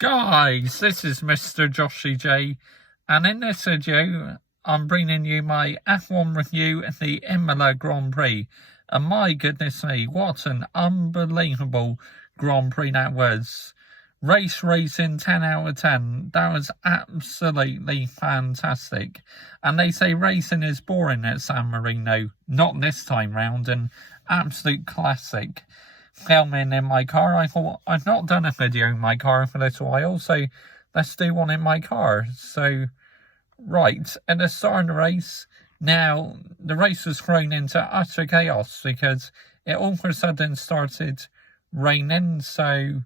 Guys, this is Mr. Joshy J, and in this video, I'm bringing you my F1 review of the Imola Grand Prix. And my goodness me, what an unbelievable Grand Prix that was. Race racing 10 out of 10. That was absolutely fantastic. And they say racing is boring at San Marino. Not this time round, an absolute classic. Filming in my car, I thought I've not done a video in my car for a little while, so let's do one in my car. So, right, at the start of the race, now the race was thrown into utter chaos because it all of a sudden started raining. So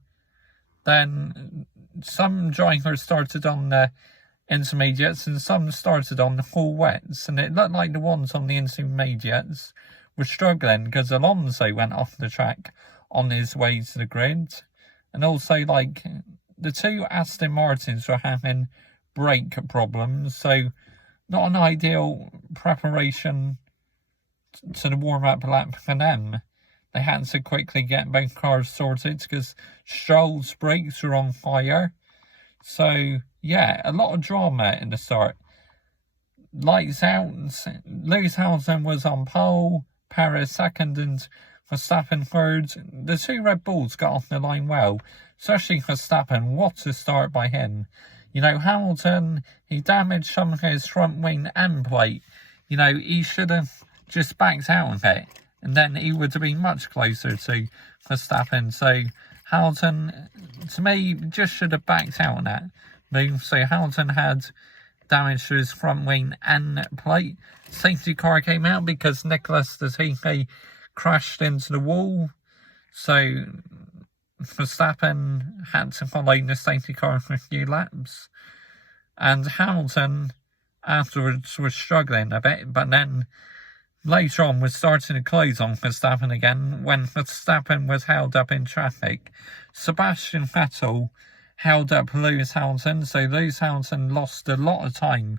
then some drivers started on the intermediates and some started on the full wets, and it looked like the ones on the intermediates were struggling because Alonso went off the track on his way to the grid. And also, like, the two Aston Martins were having brake problems, so not an ideal preparation to the warm-up lap for them. They had to quickly get both cars sorted because Stroll's brakes were on fire. So, yeah, a lot of drama in the start. Lights out, Lewis Hamilton was on pole, Perez second, and Verstappen third. The two Red Bulls got off the line well, especially Verstappen. What a start by him. You know, Hamilton, he damaged some of his front wing end plate. You know, he should have just backed out of it, and then he would have been much closer to Verstappen. So Hamilton, to me, just should have backed out on that move. So Hamilton had damage to his front wing end plate. Safety car came out because Nicholas Latifi crashed into the wall. So Verstappen had to follow the safety car for a few laps. And Hamilton afterwards was struggling a bit, but then later on was starting to close on Verstappen again when Verstappen was held up in traffic. Sebastian Vettel held up Lewis Hamilton, so Lewis Hamilton lost a lot of time.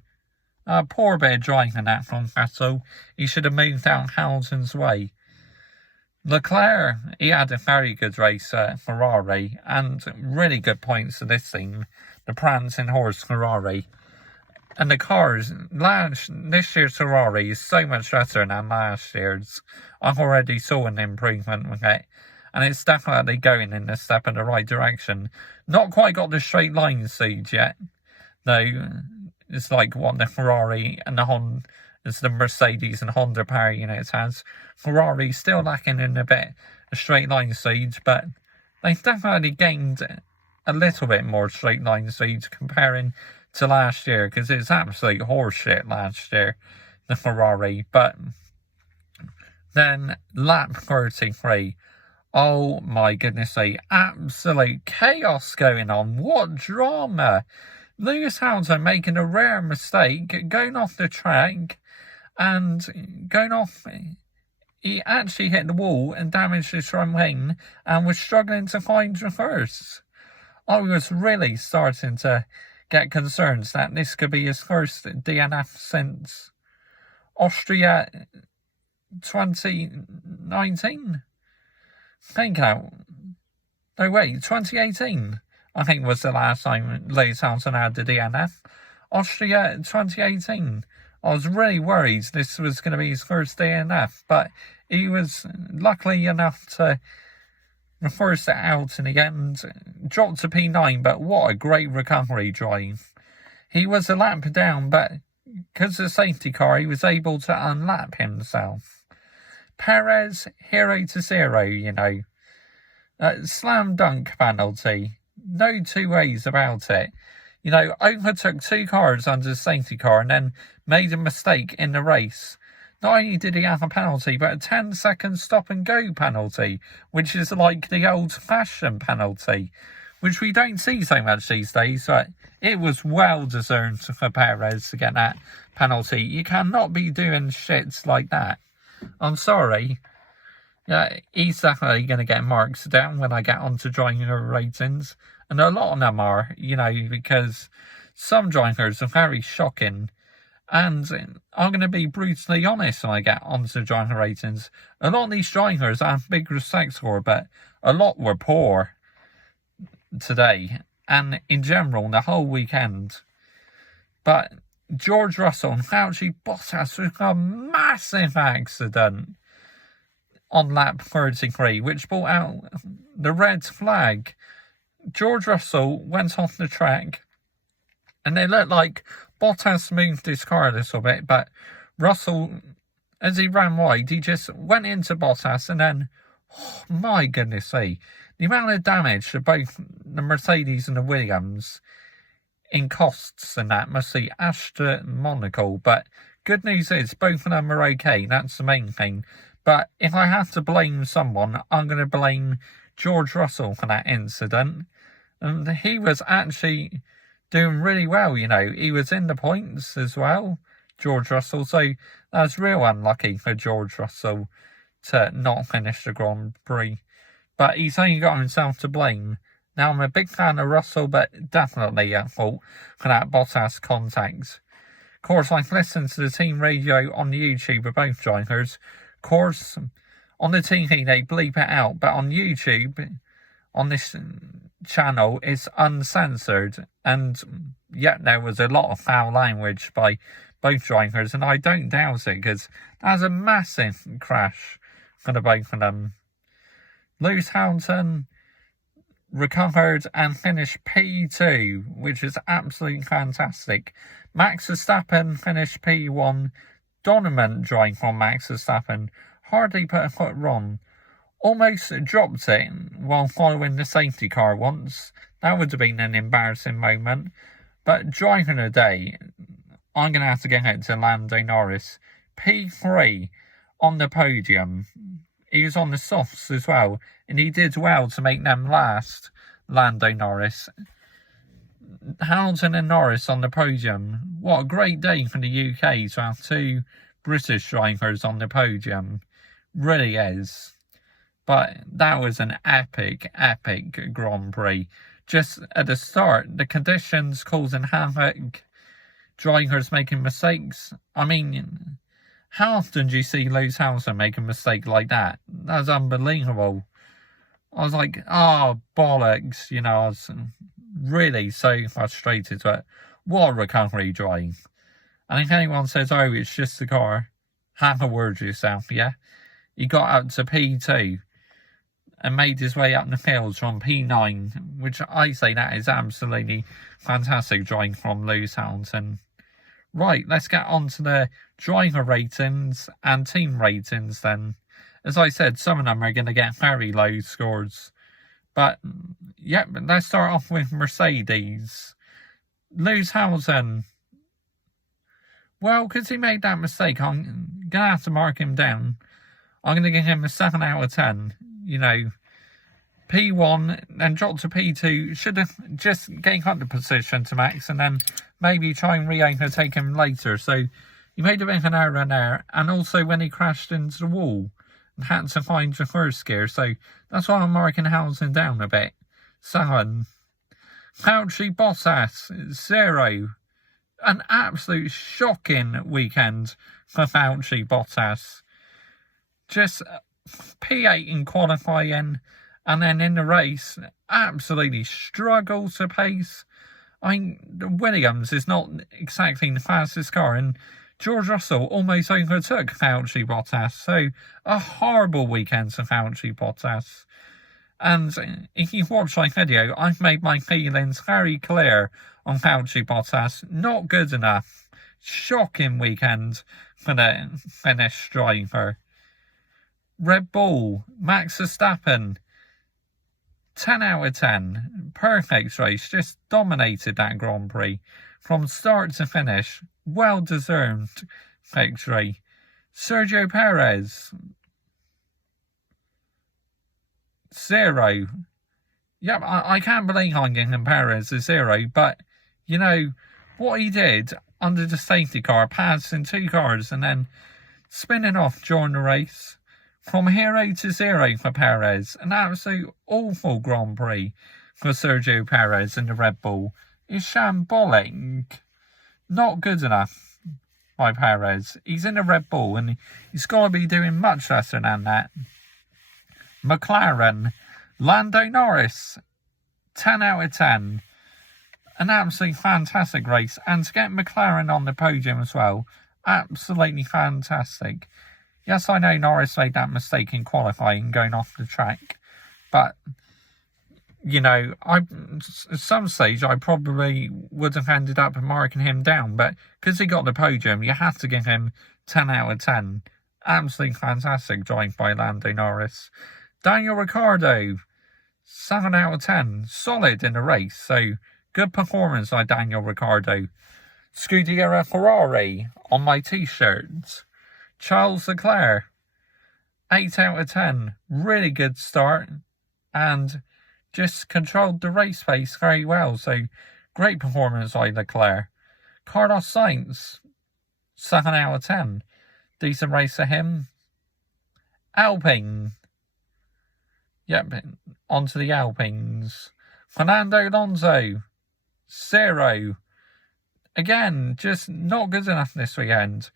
Poor bit of driving that from Vettel. He should have moved out Hamilton's way. Leclerc, he had a very good race at Ferrari, and really good points for this team, the prancing horse Ferrari. And the cars, this year's Ferrari is so much better than last year's. I've already saw an improvement with it, and it's definitely going in a step in the right direction. Not quite got the straight line speed yet, though. It's like what the Ferrari and the Honda, it's the Mercedes and Honda power units has. Ferrari still lacking in a bit of straight line speed, but they've definitely gained a little bit more straight line speed comparing to last year, because it's absolute horseshit last year, the Ferrari. But then lap 33, oh my goodness, absolute chaos going on. What drama! Lewis Hamilton making a rare mistake, going off the track, and going off, he actually hit the wall and damaged his front wing and was struggling to find reverse. I was really starting to get concerns that this could be his first DNF since Austria 2019. Think out. No, wait, 2018. I think was the last time Lewis Hamilton had the DNF. Austria 2018. I was really worried this was going to be his first DNF, but he was lucky enough to reverse it out in the end, dropped to P9, but what a great recovery drive. He was a lap down, but because of the safety car, he was able to unlap himself. Perez, 0-0, you know. Slam dunk penalty. No two ways about it. You know, overtook two cars under the safety car and then made a mistake in the race. Not only did he have a penalty, but a 10-second stop-and-go penalty, which is like the old-fashioned penalty, which we don't see so much these days, but it was well-deserved for Perez to get that penalty. You cannot be doing shits like that. I'm sorry. Yeah, he's definitely going to get marks down when I get onto driver ratings. And a lot of them are, you know, because some drivers are very shocking. And I'm going to be brutally honest when I get onto driver ratings. A lot of these drivers I have big respect for, but a lot were poor today. and in general the whole weekend. But George Russell and Valtteri Bottas was a massive accident on lap 33, which brought out the red flag. George Russell went off the track, and it looked like Bottas moved his car a little bit, but Russell, as he ran wide, he just went into Bottas, and then, oh my goodness me, the amount of damage to both the Mercedes and the Williams in costs and that must be astronomical. But good news is both of them are okay, that's the main thing. But if I have to blame someone, I'm going to blame George Russell for that incident. And he was actually doing really well, you know. He was in the points as well, George Russell. So that's real unlucky for George Russell to not finish the Grand Prix. But he's only got himself to blame. Now, I'm a big fan of Russell, but definitely at fault for that Bottas contact. Of course, I've listened to the team radio on YouTube of both drivers. Of course, on the TV they bleep it out, but on YouTube, on this channel, it's uncensored. And yet there was a lot of foul language by both drivers, and I don't doubt it, because that's a massive crash for the both of them. Lewis Hamilton recovered and finished P2, which is absolutely fantastic. Max Verstappen finished P1. Dominant drive from Max Verstappen. Hardly put a foot wrong. Almost dropped it while following the safety car once. That would have been an embarrassing moment. But driving the day, I'm going to have to give it to Lando Norris. P3 on the podium. He was on the softs as well, and he did well to make them last, Lando Norris. Hamilton and Norris on the podium. What a great day for the UK to have two British drivers on the podium. Really is. But that was an epic, epic Grand Prix. Just at the start, the conditions causing havoc, drivers making mistakes. I mean, how often do you see Lewis Hamilton make a mistake like that? That's unbelievable. I was like, oh, bollocks. You know, I was really so frustrated. But what a recovery drive. And if anyone says, oh, it's just the car, have a word to yourself, yeah? He got up to P2 and made his way up the fields from P9, which I say that is absolutely fantastic drive from Lewis Hamilton. Right, let's get on to the driver ratings and team ratings then. As I said, some of them are going to get very low scores. But, yeah, let's start off with Mercedes. Lewis Hamilton. Well, because he made that mistake, I'm going to have to mark him down. I'm going to give him a 7 out of 10. You know, P1, then drop to P2. Should have just gained up the position to Max and then maybe try and re-overtake him later. So he made a bit of an error there. And also when he crashed into the wall and had to find the first gear. So that's why I'm marking Hamilton down a bit. 7. Valtteri Bottas, 0. An absolute shocking weekend for Valtteri Bottas. Just P8 in qualifying, and then in the race, absolutely struggled to pace. I mean, the Williams is not exactly the fastest car, and George Russell almost overtook Valtteri Bottas. So, a horrible weekend for Valtteri Bottas. And if you watch my video, I've made my feelings very clear on Valtteri Bottas. Not good enough. Shocking weekend for the Finnish driver. Red Bull, Max Verstappen, 10 out of 10. Perfect race, just dominated that Grand Prix. From start to finish, well-deserved victory. Sergio Perez, 0. Yep, I can't believe I'm giving Perez a 0, but, you know, what he did under the safety car, passing 2 cars and then spinning off during the race. From hero to 0 for Perez. An absolute awful Grand Prix for Sergio Perez in the Red Bull. It's shambolic. Not good enough by Perez. He's in the Red Bull and he's got to be doing much better than that. McLaren, Lando Norris, 10 out of 10. an absolutely fantastic race. And to get McLaren on the podium as well, absolutely fantastic. Yes, I know Norris made that mistake in qualifying, going off the track. But, you know, at some stage I probably would have ended up marking him down. But because he got the podium, you have to give him 10 out of 10. Absolutely fantastic joined by Lando Norris. Daniel Ricciardo, 7 out of 10. Solid in the race, so good performance by Daniel Ricciardo. Scuderia Ferrari on my t-shirts. Charles Leclerc, 8 out of 10. Really good start and just controlled the race pace very well, so great performance by Leclerc. Carlos Sainz, 7 out of 10. Decent race for him. Alpine. Yep, onto the Alpines. Fernando Alonso, 0. Again, just not good enough this weekend.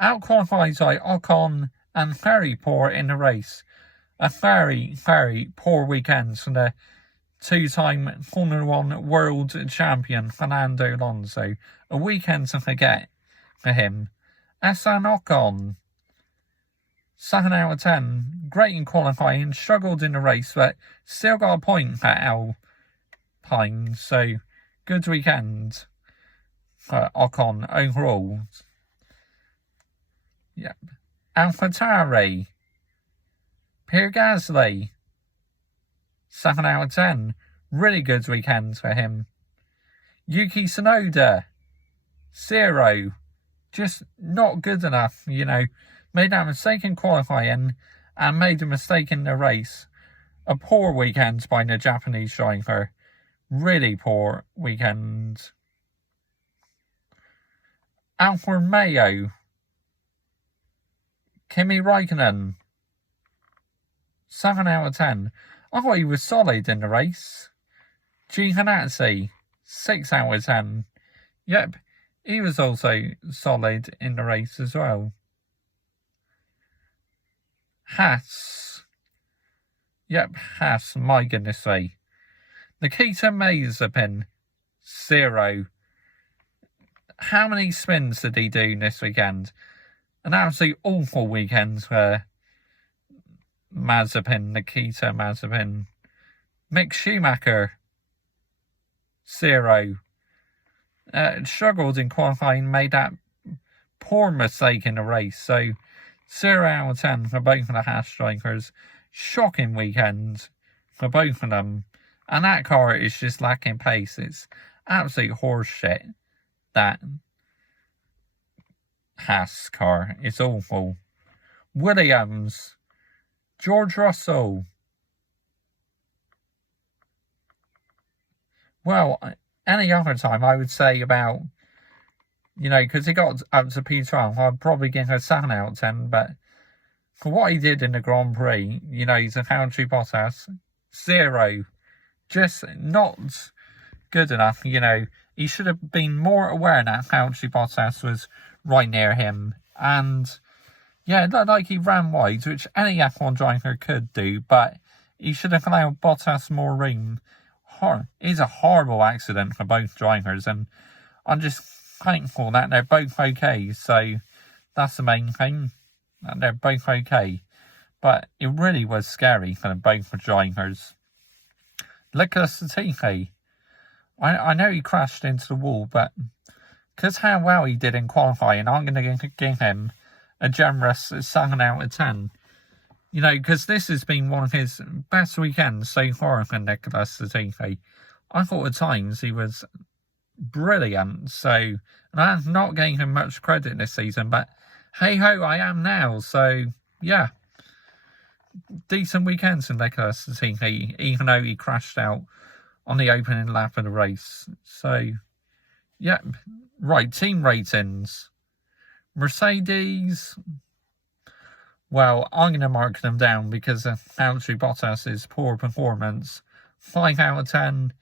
Out-qualified by Ocon and very poor in the race. A very, very poor weekend from the two-time Formula 1 world champion Fernando Alonso. A weekend to forget for him. Esteban Ocon, 7 out of 10. Great in qualifying, struggled in the race, but still got a point at Alpine. So, good weekend for Ocon overall. Yep. AlphaTauri, Pierre Gasly, 7 out of 10. Really good weekend for him. Yuki Tsunoda, 0. Just not good enough, you know. Made that mistake in qualifying and made a mistake in the race. A poor weekend by the Japanese driver. Really poor weekend. Alfa Romeo, Kimi Räikkönen, 7 out of 10. I thought he was solid in the race. Giovinazzi, 6 out of 10. Yep, he was also solid in the race as well. Haas. Yep, Haas, my goodness me. Nikita Mazepin, 0. How many spins did he do this weekend? An absolutely awful weekend for Nikita Mazepin. Mick Schumacher, 0. Struggled in qualifying, made that poor mistake in the race. So, 0 out of 10 for both of the Haas drivers. Shocking weekend for both of them. And that car is just lacking pace. It's absolute horseshit. That Haas car is awful. Williams, George Russell. Well, any other time I would say about, you know, because he got up to P12, I'd probably give him a 7 out of 10, but for what he did in the Grand Prix, you know, he's a Valtteri Bottas, 0. Just not good enough, you know. He should have been more aware that Valtteri Bottas was right near him. And, yeah, it looked like he ran wide, which any F1 driver could do, but he should have allowed Bottas more room. It's a horrible accident for both drivers, and I'm just thankful that they're both okay. So that's the main thing, that they're both okay. But it really was scary for both drivers. Nicholas Latifi, I know he crashed into the wall, but because how well he did in qualifying, I'm going to give him a generous 7 out of 10. You know, because this has been one of his best weekends so far for Nicholas Latifi. I thought at times he was brilliant, so, and I'm not giving him much credit this season, but hey-ho, I am now, so, yeah. Decent weekend for Nicholas Latifi, even though he crashed out on the opening lap of the race. So, yeah, right, team ratings. Mercedes, well, I'm going to mark them down because of Valtteri Bottas' poor performance. 5 out of 10.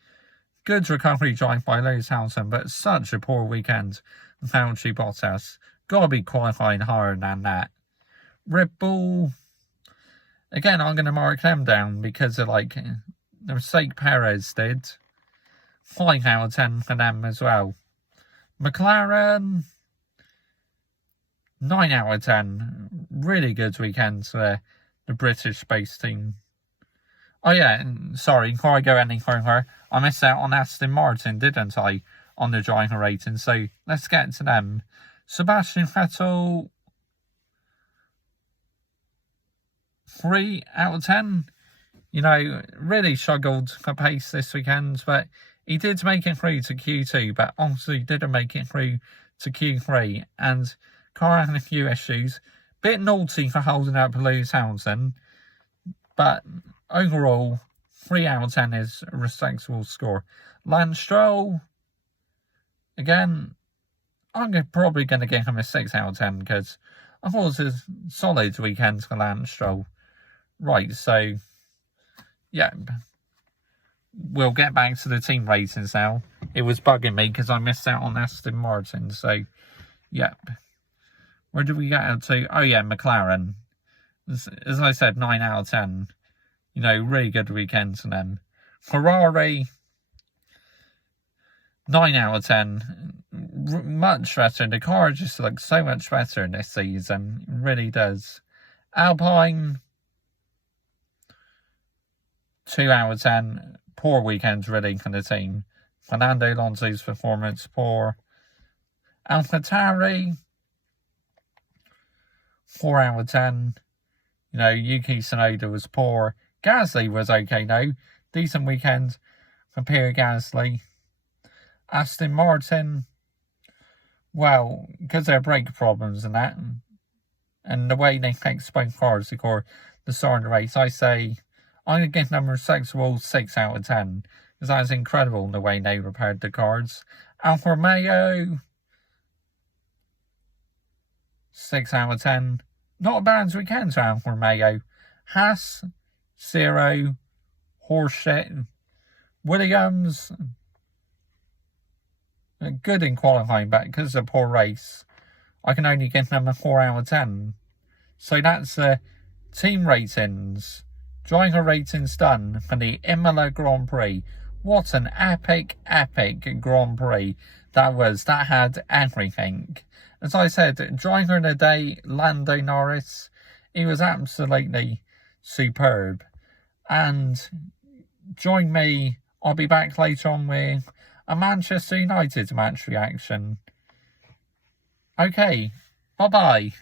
Good recovery drive by Lewis Hamilton, but such a poor weekend. Valtteri Bottas. Got to be qualifying higher than that. Red Bull, again, I'm going to mark them down because of, like, the mistake Perez did. 5 out of 10 for them as well. McLaren, 9 out of 10. Really good weekend for the British-based team. Oh yeah, sorry, before I go any further, I missed out on Aston Martin, didn't I, on the driver rating, so let's get to them. Sebastian Vettel, 3 out of 10. You know, really struggled for pace this weekend, but he did make it through to Q2, but obviously didn't make it through to Q3, and car had a few issues. Bit naughty for holding up Lewis Hamilton, but overall, 3 out of 10 is a respectable score. Lance Stroll, again, I'm probably going to give him a 6 out of 10 because I thought it was a solid weekend for Lance Stroll. Right, so, yeah, we'll get back to the team ratings now. It was bugging me because I missed out on Aston Martin, so, yeah. Where did we get up to? Oh, yeah, McLaren. As I said, 9 out of 10. You know, really good weekend for them. Ferrari, 9 out of 10. Much better. The car just looks so much better this season. It really does. Alpine, 2 out of 10. Poor weekend, really, for the team. Fernando Alonso's performance, poor. AlphaTauri, 4 out of 10. You know, Yuki Tsunoda was poor. Gasly was okay, though. Decent weekend for Pierre Gasly. Aston Martin, well, because there are brake problems and that, and the way they fixed both cars before the start of the race, I say, I'm going to give them a respectable 6 out of 10, because that is incredible the way they repaired the cars. Alfa Romeo, 6 out of 10. Not a bad weekend for Alfa Romeo. Haas, 0. Horseshit. Williams, good in qualifying, but because of a poor race, I can only give them a 4 out of 10. So that's the team ratings. Driver ratings done for the Imola Grand Prix. What an epic Grand Prix that was. That had everything. As I said, driver of the day, Lando Norris, he was absolutely superb. And join me, I'll be back later on with a Manchester United match reaction. Okay, bye-bye.